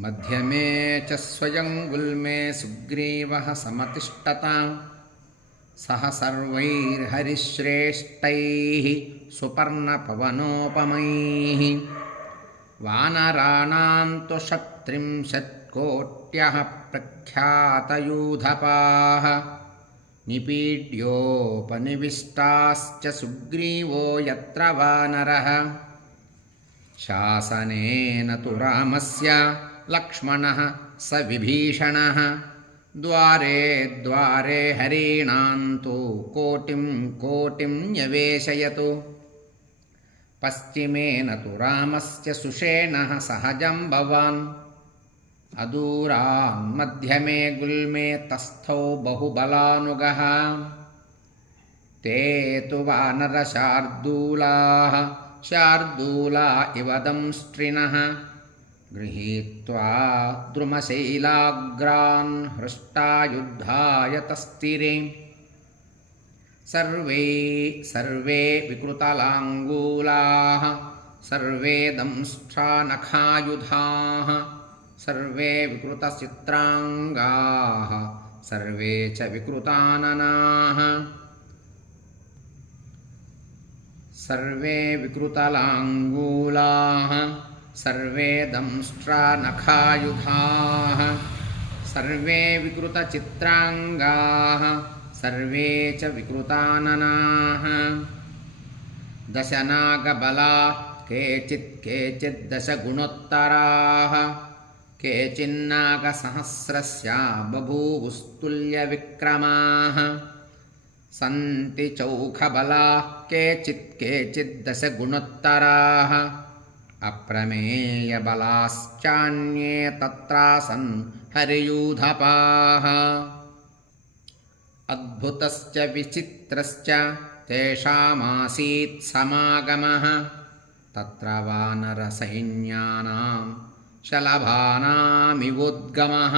मध्यमे च स्वयं गुल्मे सुग्रीवः समतिष्ठतां सह सर्वैर्हरिश्रेष्ठैः सुपर्णपवनोपमैः वानराणां तु षट्त्रिंशत्कोट्यः प्रख्यातयूधपाः निपीड्योपनिविष्टाश्च सुग्रीवो यत्र वानरः शासनेन तु रामस्य लक्ष्मणः स विभीषणः द्वारे द्वारे हरीणां तु कोटिं कोटिं न्यवेशयतु पश्चिमेन तु रामस्य सुषेणः सहजं भवान् अदूरान् मध्यमे गुल्मे तस्थौ बहुबलानुगः ते तु वानरशार्दूलाः शार्दूला इव दंष्ट्रिणः गृहीत्वा द्रुमशैलाग्रान् हृष्टायुद्धाय तस्तिरे सर्वे विकृतलाङ्गूलाः सर्वे दंष्ट्रानखायुधाः सर्वे विकृतचित्राङ्गाः सर्वे च विकृताननाः सर्वे विकृतलाङ्गूलाः सर्वे दंष्ट्रानखायुधाः सर्वे विकृतचित्राङ्गाः सर्वे च विकृताननाः दशनागबलाः केचित् दशगुणोत्तराः केचिन्नागसहस्रस्य बभूवुस्तुल्यविक्रमाः सन्ति चौखबलाः केचित् दशगुणोत्तराः अप्रमेयबलाश्चान्ये तत्रासन् हरियूधपाः अद्भुतश्च विचित्रश्च तेषामासीत् समागमः तत्र वानरसैन्यानां शलभानामिवोद्गमः।